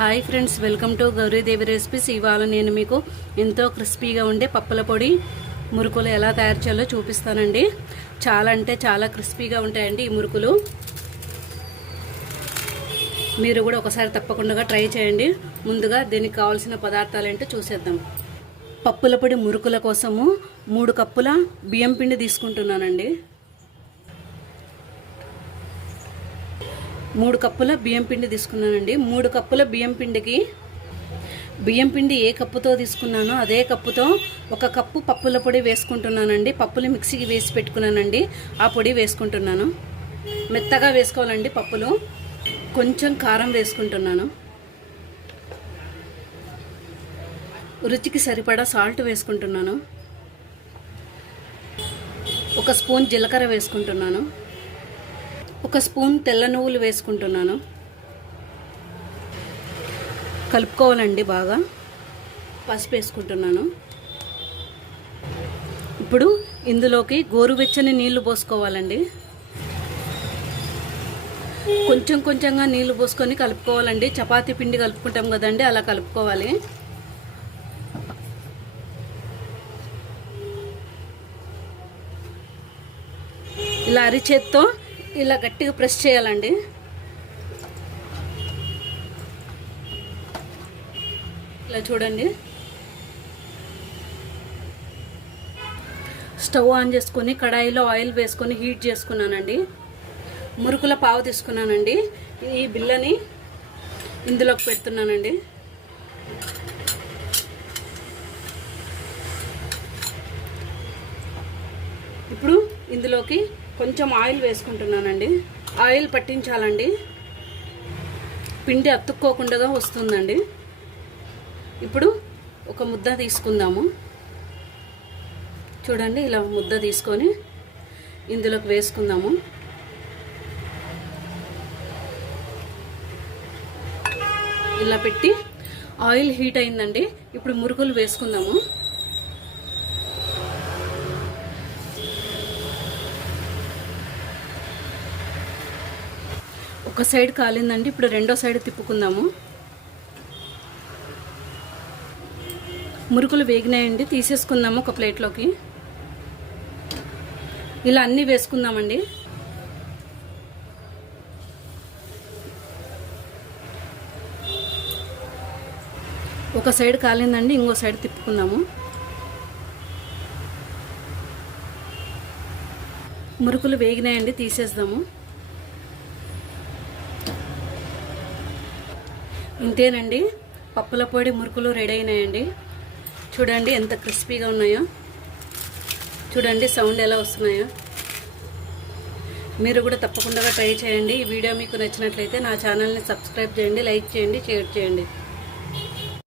Hi friends welcome to Gauridevi recipes. ఇవాళ నేను మీకు ఎంతో క్రిస్పీగా ఉండే పప్పుల పొడి మురుకులు ఎలా తయారు చేయాలో చూపిస్తానండి. చాలా అంటే చాలా క్రిస్పీగా ఉంటాయండి ఈ మురుకులు. మీరు కూడా ఒకసారి తప్పకుండా ట్రై చేయండి. ముందుగా దీనికి కావాల్సిన పదార్థాలు ఏంటో చూసేద్దాం. పప్పుల పొడి మురుకుల కోసము మూడు కప్పుల బియ్యం పిండి తీసుకుంటున్నానండి. మూడు కప్పుల బియ్యం పిండి తీసుకున్నానండి. మూడు కప్పుల బియ్యం పిండికి బియ్యం పిండి ఏ కప్పుతో తీసుకున్నానో అదే కప్పుతో ఒక కప్పు పప్పుల పొడి వేసుకుంటున్నానండి. పప్పులు మిక్సీకి వేసి పెట్టుకున్నానండి. ఆ పొడి వేసుకుంటున్నాను. మెత్తగా వేసుకోవాలండి పప్పులు. కొంచెం కారం వేసుకుంటున్నాను. రుచికి సరిపడా సాల్ట్ వేసుకుంటున్నాను. ఒక స్పూన్ జీలకర్ర వేసుకుంటున్నాను. ఒక స్పూన్ తెల్ల నువ్వులు వేసుకుంటున్నాను. కలుపుకోవాలండి బాగా. పసుపు వేసుకుంటున్నాను. ఇప్పుడు ఇందులోకి గోరువెచ్చని నీళ్ళు పోసుకోవాలండి. కొంచెం కొంచెంగా నీళ్ళు పోసుకొని కలుపుకోవాలండి. చపాతీ పిండి కలుపుకుంటాం కదండి అలా కలుపుకోవాలి. ఇలా అరిచేత్తో ఇలా గట్టిగా ప్రెస్ చేయాలండి. ఇలా చూడండి. స్టవ్ ఆన్ చేసుకొని కడాయిలో ఆయిల్ వేసుకొని హీట్ చేసుకున్నానండి. మురుకుల పావు తీసుకున్నానండి. ఈ బిల్లని ఇందులోకి పెడుతున్నానండి. ఇప్పుడు ఇందులోకి కొంచెం ఆయిల్ వేసుకుంటున్నానండి. ఆయిల్ పట్టించాలండి. పిండి అతుక్కోకుండా వస్తుందండి. ఇప్పుడు ఒక ముద్ద తీసుకుందాము. చూడండి ఇలా ముద్ద తీసుకొని ఇందులోకి వేసుకుందాము. ఇలా పెట్టి ఆయిల్ హీట్ అయిందండి. ఇప్పుడు మురుగులు వేసుకుందాము. ఒక సైడ్ కాలిందండి ఇప్పుడు రెండో సైడ్ తిప్పుకుందాము. మురుకులు వేగినాయండి తీసేసుకుందాము ఒక ప్లేట్లోకి. ఇలా అన్నీ వేసుకుందామండి. ఒక సైడ్ కాలిందండి ఇంకో సైడ్ తిప్పుకుందాము. మురుకులు వేగినాయండి తీసేద్దాము. ఇంతేనండి. పప్పుల పొడి మురుకులు రెడీ అయినాయండి. చూడండి ఎంత క్రిస్పీగా ఉన్నాయో. చూడండి సౌండ్ ఎలా వస్తున్నాయో. మీరు కూడా తప్పకుండా ట్రై చేయండి. ఈ వీడియో మీకు నచ్చినట్లయితే నా ఛానల్ని సబ్స్క్రైబ్ చేయండి లైక్ చేయండి షేర్ చేయండి.